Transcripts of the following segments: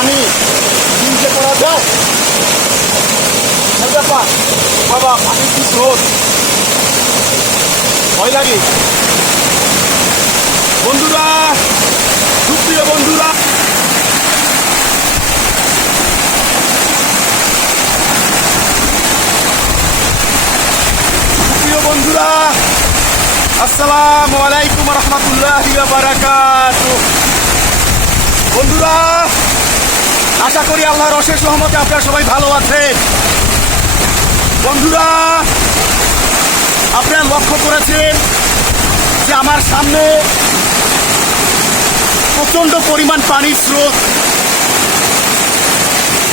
আমি নিচে করা যায়। ব্যাপার, বাবা পানির কি স্রোত ভয় লাগে। বন্ধুরা সুপ্রিয় বন্ধুরা। সুপ্রিয় বন্ধুরা, আসসালামু আলাইকুম রহমতুল্লাহ বন্ধুরা আশা করি আল্লাহর অশেষ রহমতে আপনারা সবাই ভালো আছেন। বন্ধুরা, আপনারা লক্ষ্য করেছেন যে আমার সামনে প্রচণ্ড পরিমাণ পানির স্রোত।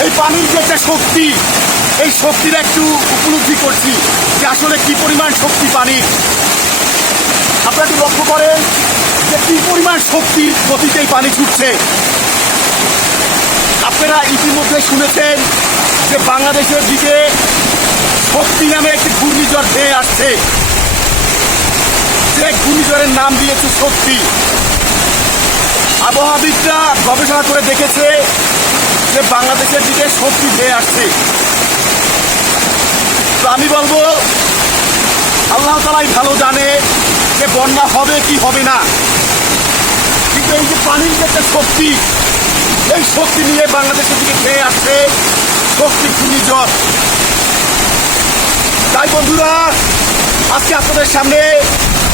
এই পানির যে একটা শক্তি, এই শক্তির একটু উপলব্ধি করছি যে আসলে কি পরিমাণ শক্তি পানির আপনারা একটু লক্ষ্য করেন যে কি পরিমাণ শক্তির গতিতে এই পানি ছুটছে। আপনারা ইতিমধ্যে শুনেছেন যে বাংলাদেশের দিকে শক্তি নামে একটি ঘূর্ণিঝড় ধেয়ে আসছে। যে ঘূর্ণিঝড়ের নাম দিয়েছে শক্তি। আবহাওয়াবিদরা গবেষণা করে দেখেছে যে বাংলাদেশের দিকে শক্তি ধেয়ে আসছে। তো আমি বলব, আল্লাহ তালাই ভালো জানে যে বন্যা হবে কি হবে না। কিন্তু এই যে পানির যে একটা শক্তি এই শক্তি নিয়ে বাংলাদেশের দিকে খেয়ে আসছে। শক্তি ঘূর্ণিঝড় তাই বন্ধুরা, আজকে আপনাদের সামনে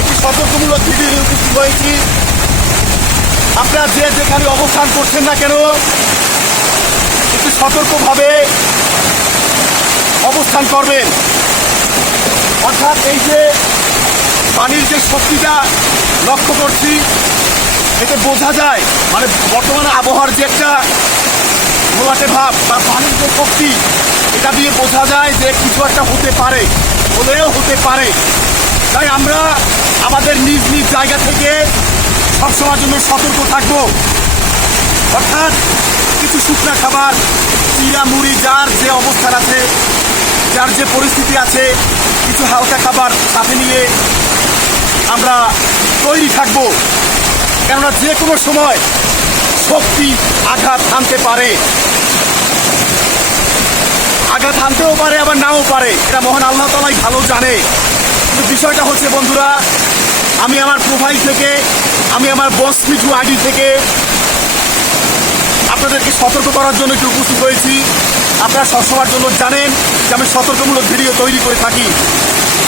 একটি সতর্কমূলক ভিডিও উপস্থিত হয়েছি। আপনারা যে যেখানে অবস্থান করছেন না কেন, একটু সতর্কভাবে অবস্থান করবেন। অর্থাৎ এই যে পানির যে শক্তিটা লক্ষ্য করছি এতে বোঝা যায় মানে বর্তমানে আবহাওয়ার যে একটা ঘোলাটে ভাব বা পানির যে শক্তি, এটা দিয়ে বোঝা যায় যে কিছু একটা হতে পারে, হলেও হতে পারে। তাই আমরা আমাদের নিজ নিজ জায়গা থেকে সবসময়ের জন্য সতর্ক থাকব। অর্থাৎ কিছু শুকনা খাবার, চিরা, মুড়ি, যার যে অবস্থান আছে, যার যে পরিস্থিতি আছে, কিছু হালকা খাবার সাথে নিয়ে আমরা তৈরি থাকব। কেননা যে কোনো সময় শক্তি আঘাত আনতে পারে। আঘাত আনতেও পারে, আবার নাও পারে। এটা মহান আল্লাহ তালাই ভালো জানে। কিন্তু বিষয়টা হচ্ছে, বন্ধুরা, আমি আমার প্রোফাইল থেকে, আমি আমার বস মিঠু আইডি থেকে আপনাদেরকে সতর্ক করার জন্য একটু উপস্থিত হয়েছি। আপনারা সবসময়ের জন্য জানেন যে আমি সতর্কমূলক ভিডিও তৈরি করে থাকি।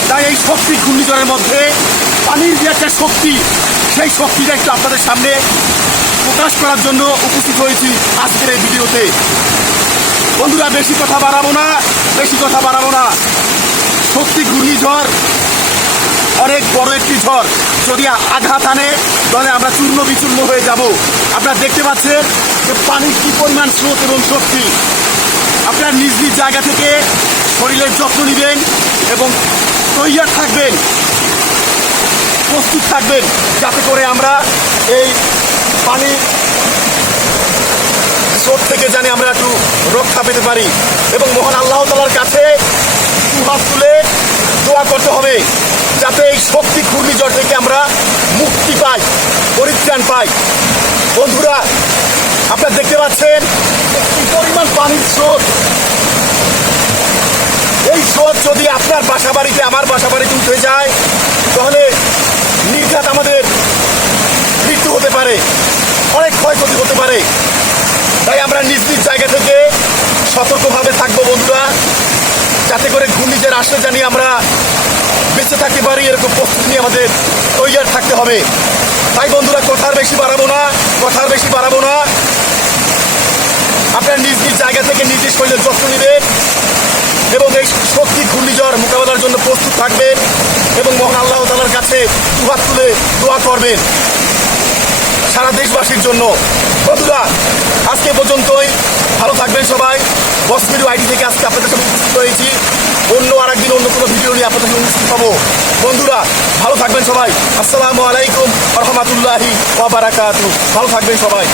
তাই এই শক্তি ঘূর্ণিঝড়ের মধ্যে পানির যে একটা শক্তি, সেই শক্তিটা একটু আপনাদের সামনে প্রকাশ করার জন্য উপস্থিত হয়েছি আজকের এই ভিডিওতে। বন্ধুরা, বেশি কথা বাড়াবো না, বেশি কথা বাড়াবো না। শক্তি ঘূর্ণিঝড় অনেক বড় একটি ঝড়। যদি আঘাত আনে, তাহলে আমরা চূর্ণ বিচূর্ণ হয়ে যাব। আপনারা দেখতে পাচ্ছেন যে পানির কি পরিমাণ স্রোত এবং শক্তি। আপনার নিজ নিজ জায়গা থেকে শরীরের যত্ন নেবেন এবং তৈয়ার থাকবেন। প্রস্তুত থাকবেন যাতে করে আমরা এই পানি স্রোত থেকে জানি আমরা একটু রক্ষা পেতে পারি। এবং মহান আল্লাহ তালার কাছে হাত তুলে দোয়া করতে হবে, যাতে এই শক্তি ঘূর্ণিঝড় থেকে আমরা মুক্তি পাই, পরিত্রাণ পাই। বন্ধুরা, আপনারা দেখতে পাচ্ছেন কি পরিমাণ পানির স্রোত। এই স্রোত যদি আপনার বাসা বাড়িতে, আমার বাসা বাড়িতে উঠে যায়, তাহলে নির্ঘাত আমাদের মৃত্যু হতে পারে, অনেক ক্ষয়ক্ষতি হতে পারে। তাই আমরা নিজ নিজ জায়গা থেকে সতর্কভাবে থাকব বন্ধুরা, যাতে করে ঘূর্ণিঝড় আসলে জানি আমরা বেঁচে থাকতে পারি, এরকম প্রস্তুতি নিয়ে আমাদের তৈরি থাকতে হবে। তাই বন্ধুরা, কথার বেশি বাড়াবো না, কথার বেশি বাড়াবো না। আপনার নিজ নিজ জায়গা থেকে নিজের শরীরের যত্ন নেবেন শক্তি ঘূর্ণিঝড় মোকাবেলার জন্য প্রস্তুত থাকবেন এবং মহান আল্লাহ তালার কাছে দুহাত তুলে দোয়া করবেন। সারা দেশবাসীর জন্য। বন্ধুরা, আজকে পর্যন্তই। ভালো থাকবেন সবাই। বস ভিডিও আইডি থেকে আজকে আপনাদের সাথে উপস্থিত হয়েছি। অন্য আরেকদিন অন্য কোনো ভিডিও নিয়ে আপনাদের সাথে উপস্থিত হব। বন্ধুরা, ভালো থাকবেন সবাই। আসসালামু আলাইকুম রহমতুল্লাহি ওয়াবারাকাতু ভালো থাকবেন সবাই।